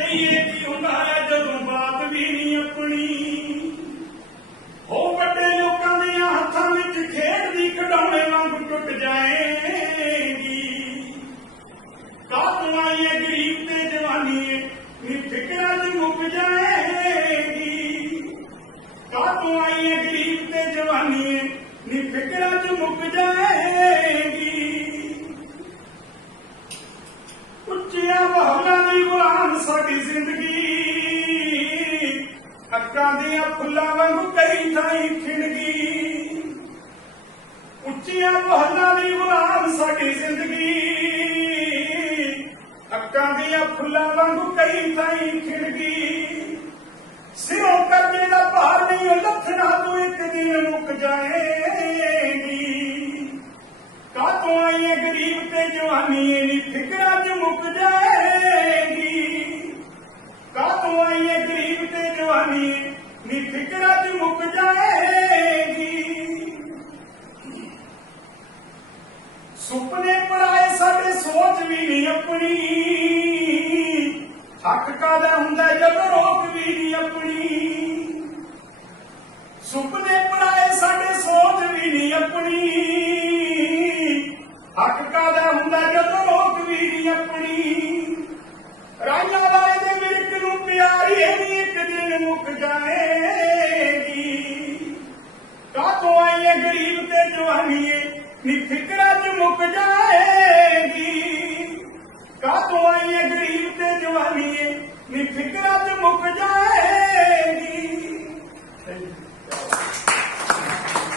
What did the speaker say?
ਦਈਏ ਵੀ ਹੁੰਦਾ ਹੈ ਜਦੋਂ ਬਾਤ ਵੀ ਨਹੀਂ ਆਪਣੀ। ਉਹ ਵੱਡੇ ਲੋਕਾਂ ਦੇ ਹੱਥਾਂ ਵਿੱਚ ਖੇਡ ਦੀ ਕਢਾਉਣੇ ਵਾਂਗ ਟੁੱਟ ਜਾਏਗੀ। ਕਾਤਲਾਂ ਇਹ ਗਰੀਬ ਤੇ ਜਵਾਨੀ ਇਹ ਫਿਕਰਾਂ ਦੀ ਮੁੱਕ ਜਾਏਗੀ। ਕਾਤਲਾਂ ਇਹ ਗਰੀਬ ਤੇ ਜਵਾਨੀ ਇਹ ਫਿਕਰਾਂ ਦੀ ਮੁੱਕ ਜਾਏਗੀ। ਸਾਡੀ ਜ਼ਿੰਦਗੀ। ਅੱਕਾਂ ਦੀਆਂ ਫੁੱਲਾਂ ਵਾਂਗੂ ਕਈ ਥਾਈਂ ਖਿੜਗੀ। ਉੱਚੀਆਂ ਮਹੱਲਾਂ ਦੀ ਗੁਲਾਮ ਸਾਡੀ ਜ਼ਿੰਦਗੀ। ਅੱਕਾਂ ਦੀਆਂ ਫੁੱਲਾਂ ਵਾਂਗੂ ਕਈ ਥਾਈਂ ਖਿੜਗੀ। ਸਿਰੋਂ ਕਰਜ਼ੇ ਦਾ ਭਾਰ ਨਹੀਂ ਲੱਥਣਾ ਤੂੰ ਇੱਕ ਦਿਨ ਮੁੱਕ ਜਾਏਗੀ। ਕਾਤੋਂ ਆਈਏ ਗਰੀਬ ਤੇ ਜਵਾਨੀ ਏ ਫਿਕਰਾਂ ਚ ਮੁੱਕ ਜਾਏਗੀ ਕਾਤੋਂ ਆਈ ਏ ਗਰੀਬ ਤੇ ਜਵਾਨੀ, ਨੀ ਫਿਕਰਾਂ ਮੁੱਕ ਜਾਏਗੀ। ਸੁਪਨੇ ਪਰਾਏ ਸਾਡੇ ਸੋਚ ਵੀ ਨਹੀਂ ਆਪਣੀ। ਹੱਕ ਕਾਦਾ ਹੁੰਦਾ ਜਦ ਰੋਕ ਵੀ ਨਹੀਂ ਆਪਣੀ। ਸੁਪਨੇ ਪਰਾਏ ਸਾਡੇ ਸੋਚ ਵੀ ਨਹੀਂ ਆਪਣੀ। ਹੱਕ ਕਾਦਾ ਹੁੰਦਾ ਜਦੋਂ ਗਰੀਬ ਨੀ ਫਿਕਰਾਂ ਚ ਮੁੱਕ ਜਾ